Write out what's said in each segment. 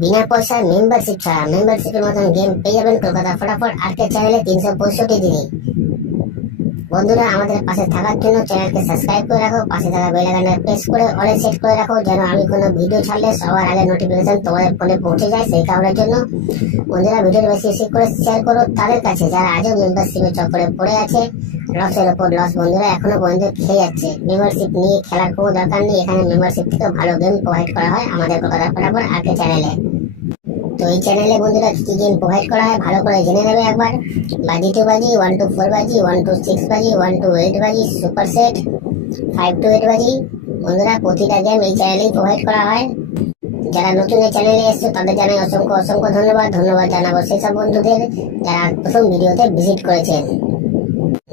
বিনা পয়সায় মেম্বারশিপ ছাড়া মেম্বারশিপের মতন গেম পেয়ে যাবেন কলকাতা ফটাফট আর্কেড চ্যানেলে 365 দিনে। বন্ধুরা, আমাদের পাশে থাকার জন্য চ্যানেলকে সাবস্ক্রাইব করে রাখো, পাশে থাকা বেল আইকনটা প্রেস করে অলে সেট করে রাখো, যেন আমি কোনো ভিডিও ছাড়লে সবার আগে নোটিফিকেশন তোমাদের ফোনে পৌঁছে যায়। সেই কারণের জন্য বন্ধুরা, ভিডিওটি বেশি বেশি করে শেয়ার করো তাদের কাছে যারা আজও মেম্বারশিপের চক্করে পড়ে আছে। লসের ওপর লস বন্ধুরা এখনো পর্যন্ত খেয়ে যাচ্ছে। মেম্বারশিপ নিয়ে খেলার কোনো দরকার নেই, এখানে মেম্বারশিপ থেকে ভালো গেম প্রোভাইড করা হয় আমাদের কলকাতা ফটাফট আর্কেড চ্যানেলে। তো এই চ্যানেলে বন্ধুরা কি গেম প্রোভাইড করা হয় ভালো করে জেনে নেবে একবার। বাজি 2 বাজি, 1 to 4 বাজি, 1 to 6 বাজি, 1 to 8 বাজি, সুপার সেট 5 to 8 বাজি। বন্ধুরা, প্রতিটা গেম এই চ্যানেলেই প্রোভাইড করা হয়। যারা নতুন এই চ্যানেলে এসছে তাদের জানাই অসংখ্য অসংখ্য ধন্যবাদ। ধন্যবাদ জানাবো সেসব বন্ধুদের যারা প্রথম ভিডিওতে ভিজিট করেছেন।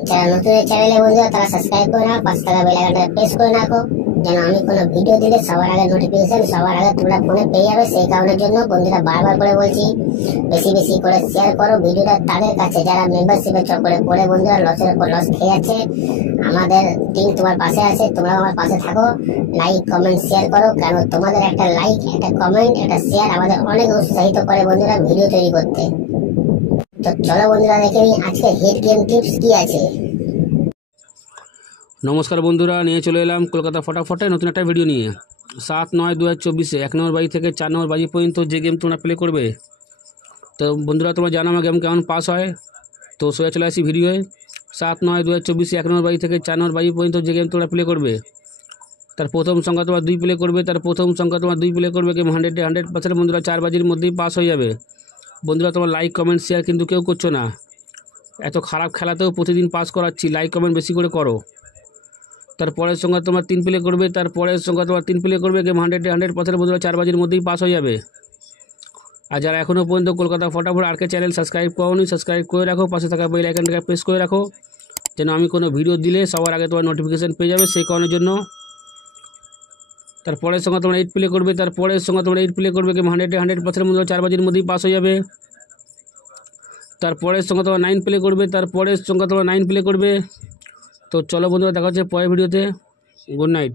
যারা নতুন এই চ্যানেলে বন্ধুরা তারা সাবস্ক্রাইব করে নাও, পাশে থাকা বেল আইকনটা প্রেস করে রাখো, যেন আমি কোনো ভিডিও দিলে সবার আগে নোটিফিকেশন সবার আগে তোমরা ফোনে পেয়ে যাবে। সেই কারণের জন্য বন্ধুরা বারবার করে বলছি, বেশি বেশি করে শেয়ার করো ভিডিওটা তাদের কাছে যারা মেম্বারশিপের চক্করে পড়ে বন্ধুরা লসের উপর লস খেয়ে যাচ্ছে। আমাদের টিম তোমার পাশে আছে, তোমরাও আমার পাশে থাকো। লাইক কমেন্ট শেয়ার করো, কারণ তোমাদের একটা লাইক, একটা কমেন্ট, একটা শেয়ার আমাদের অনেক উৎসাহিত করে বন্ধুরা ভিডিও তৈরি করতে। তো চলো বন্ধুরা দেখে নিই আজকে হিট গেম টিপস কি আছে। নমস্কার বন্ধুরা, নিয়ে চলে এলাম কলকাতা ফটাফটে নতুন একটা ভিডিও নিয়ে। 7/9/2024 1 নম্বর বাজি থেকে 4 নম্বর বাজি পর্যন্ত যে গেম তোমরা প্লে করবে। তো বন্ধুরা, তোমরা জানো আমার গেম কেমন পাস হয়, তো সোজা চলে আসি ভিডিওয়ে। 7/9/2024 1 নম্বর বাজি থেকে 4 নম্বর বাজি পর্যন্ত যে গেম তোমরা প্লে করবে, তার প্রথম সংখ্যা তোমার 2 প্লে করবে, তার প্রথম সংখ্যা তোমার 2 প্লে করবে। গেম 100% বন্ধুরা 4 বাজির মধ্যেই পাস হয়ে যাবে। বন্ধুরা, তোমার লাইক কমেন্ট শেয়ার কিন্তু কেউ করছো না। এত খারাপ খেলাতেও প্রতিদিন পাস করাচ্ছি, লাইক কমেন্ট বেশি করে করো। তারপরের সংখ্যা তোমার 3 প্লে করবে, তারপরের সংখ্যা তোমার 3 প্লে করবে। গেম 100% বন্ধুরা 4 বাজির মধ্যেই পাস হয়ে যাবে। আর যারা এখনও পর্যন্ত কলকাতা ফটাফট আর্কেড চ্যানেল সাবস্ক্রাইব করোনি, সাবস্ক্রাইব করে রাখো, পাশে থাকা বেল আইকনটাকে প্রেস করে রাখো, যেন আমি কোনো ভিডিও দিলে সবার আগে তোমার নোটিফিকেশান পেয়ে যাবে। সেই কারণের জন্য তারপরের সংখ্যা তোমরা 8 প্লে করবে, তারপরের সংখ্যা তোমরা 8 প্লে করবে। গেম 100% বন্ধুরা 4 বাজির মধ্যেই পাস হয়ে যাবে। তারপরের সংখ্যা তোমরা 9 প্লে করবে, তারপরের সংখ্যা তোমরা 9 প্লে করবে। তো চলো বন্ধুরা, দেখা হচ্ছে পরের ভিডিওতে। Good night.